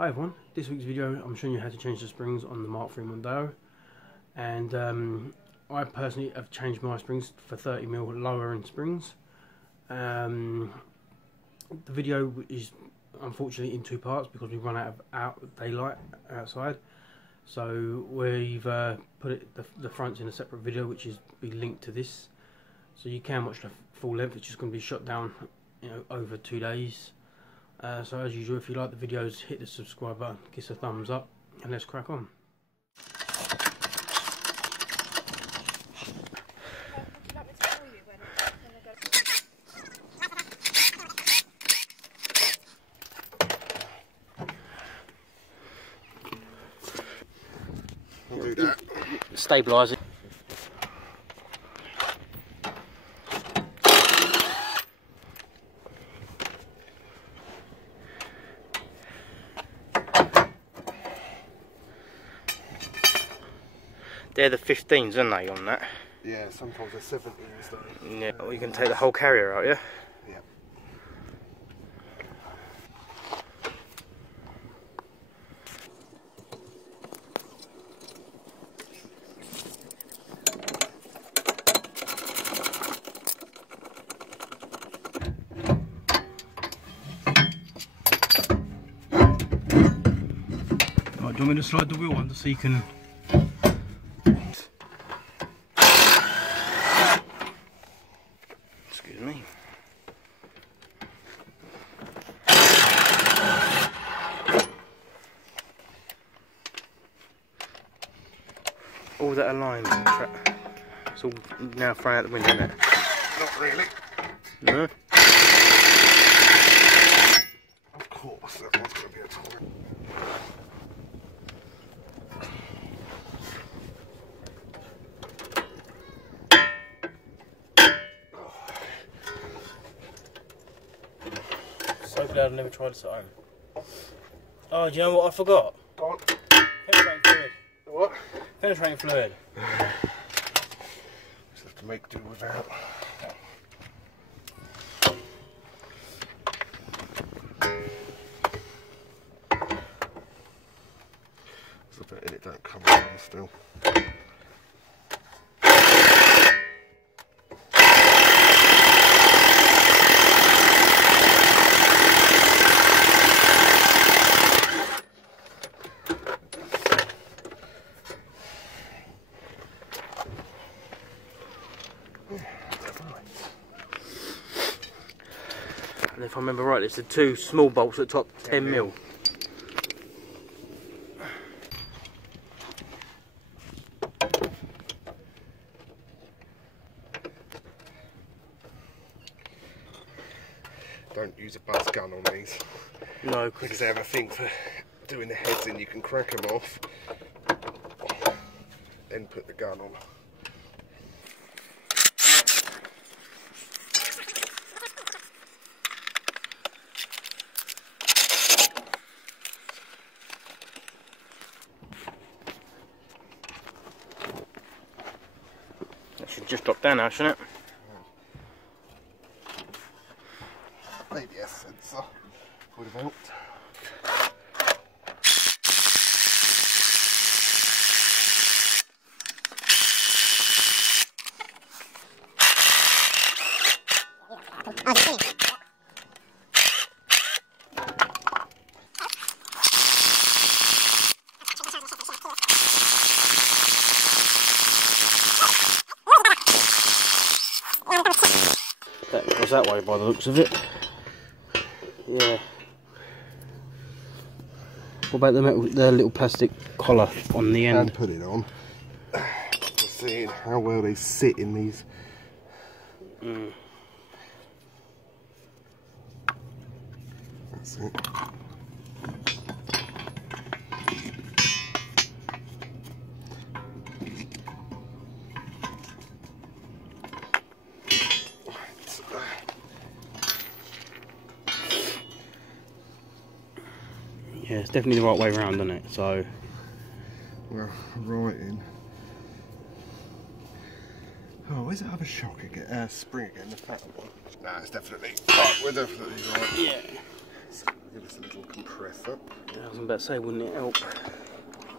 Hi everyone, this week's video I'm showing you how to change the springs on the Mark III Mondeo, and I personally have changed my springs for 30mm lower end springs. The video is unfortunately in two parts because we've run out of daylight outside, so we've put the fronts in a separate video which is be linked to this, so you can watch the full length. It's just going to be shot down, over 2 days. So as usual, if you like the videos, hit the subscribe button, give us a thumbs up, and let's crack on. We'll do that. Stabilise it. They're the 15s, aren't they, on that? Yeah, sometimes they're 17s though. Yeah, well, you can take the whole carrier out, yeah? Yeah. Right, do you want me to slide the wheel under so you can... Excuse me. All that alignment, it's all now thrown out the window, isn't it? Not really. No? Of course, that one's going to be a toy. So glad I never tried this at home. Oh, do you know what I forgot? Go on. Penetrating fluid. What? Penetrating fluid. Just have to make do without. There's a bit in it, don't come on still. And if I remember right, it's the two small bolts at the top, 10mm. Don't use a buzz gun on these. No, Because they have a thing for doing the heads in, you can crack them off, then put the gun on. that should just drop down now, shouldn't it? Maybe a sensor would have helped. That goes that way by the looks of it. Yeah. What about the little plastic collar on the end? And put it on. We're seeing how well they sit in these. That's it. Yeah, it's definitely the right way around, isn't it? So, well, right in. Oh, where's the other shock again? Spring again, the fat one. Nah, it's definitely. Oh, we're definitely right. yeah. So give us a little compressor. I was about to say, wouldn't it help?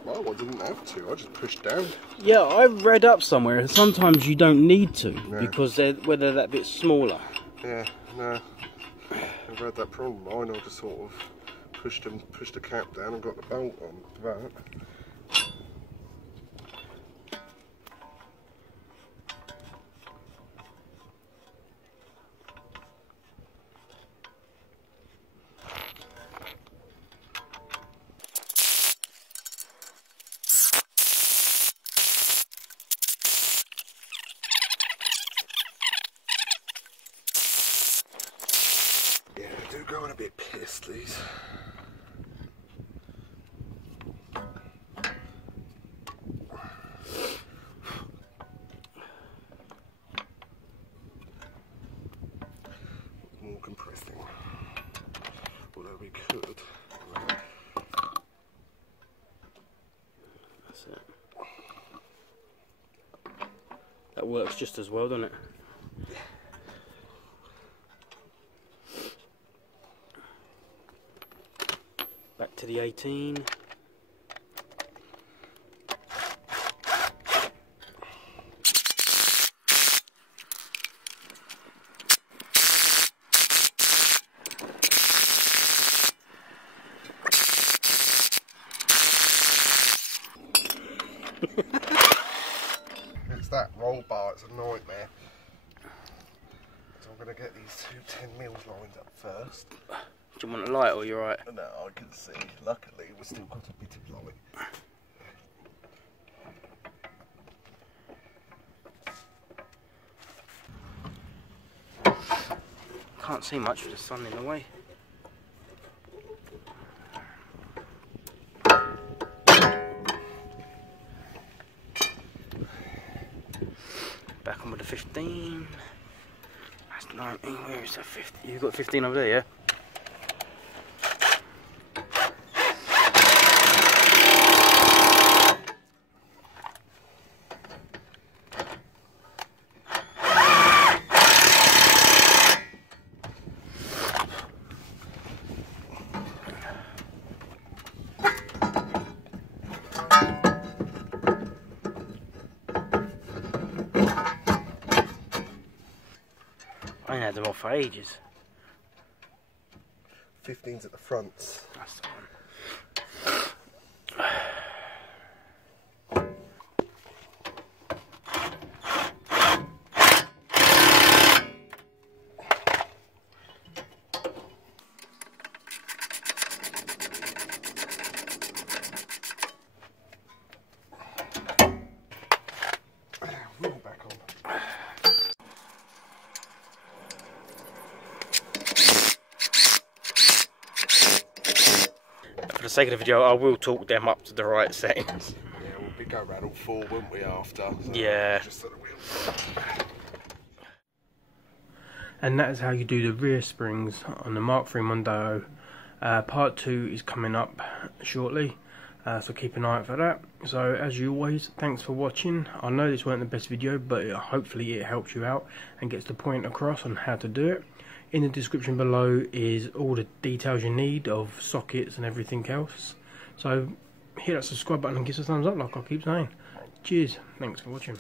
Well, I didn't have to, I just pushed down. Yeah, I read up somewhere, sometimes you don't need to, No. because they're that bit smaller. Yeah, no. Never had that problem. Mine, I just sort of pushed the cap down and got the bolt on that. Yeah, they do go on a bit pissed, these. More compressing. Although we could. That's it. That works just as well, doesn't it? Back to the 18. It's that roll bar, it's a nightmare. So I'm going to get these two 10mm lines up first. Do you want a light or you're right? No, I can see. Luckily, we've still got a bit of light. Can't see much with the sun in the way. Back on with the 15. That's 19. Where is that 15? You've got 15 over there, yeah? I ain't had them off for ages. 15's at the front. That's the one. Wheel back on. For the sake of the video, I will talk them up to the right settings. Yeah, we'll go around all four, won't we, after? So Yeah. Just so the wheels. And that is how you do the rear springs on the Mark III Mondeo. Part 2 is coming up shortly, so keep an eye out for that. So as always, thanks for watching. I know this weren't the best video, but hopefully it helps you out and gets the point across on how to do it. In the description below is all the details you need of sockets and everything else. So hit that subscribe button and give us a thumbs up like I keep saying. Cheers, thanks for watching.